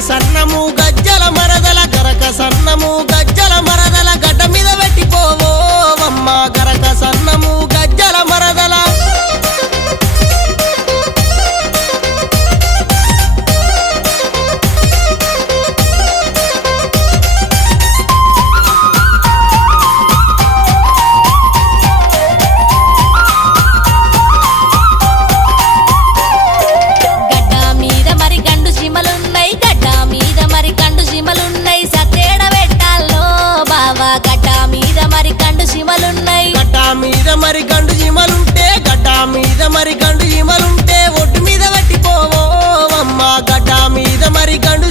సన్నము గజ్జల మరదల గరక సన్నము గజ్జల మరదల గడ్డ మీద పెట్టిపోవో అమ్మ గరక సన్నము గజ్జల మరదల మరి గండు జీమలుంటే గడ్డ మీద మరి గండు జీమలుంటే ఒడ్డు మీద పెట్టిపోవో అమ్మ గడ్డ మీద మరి గండు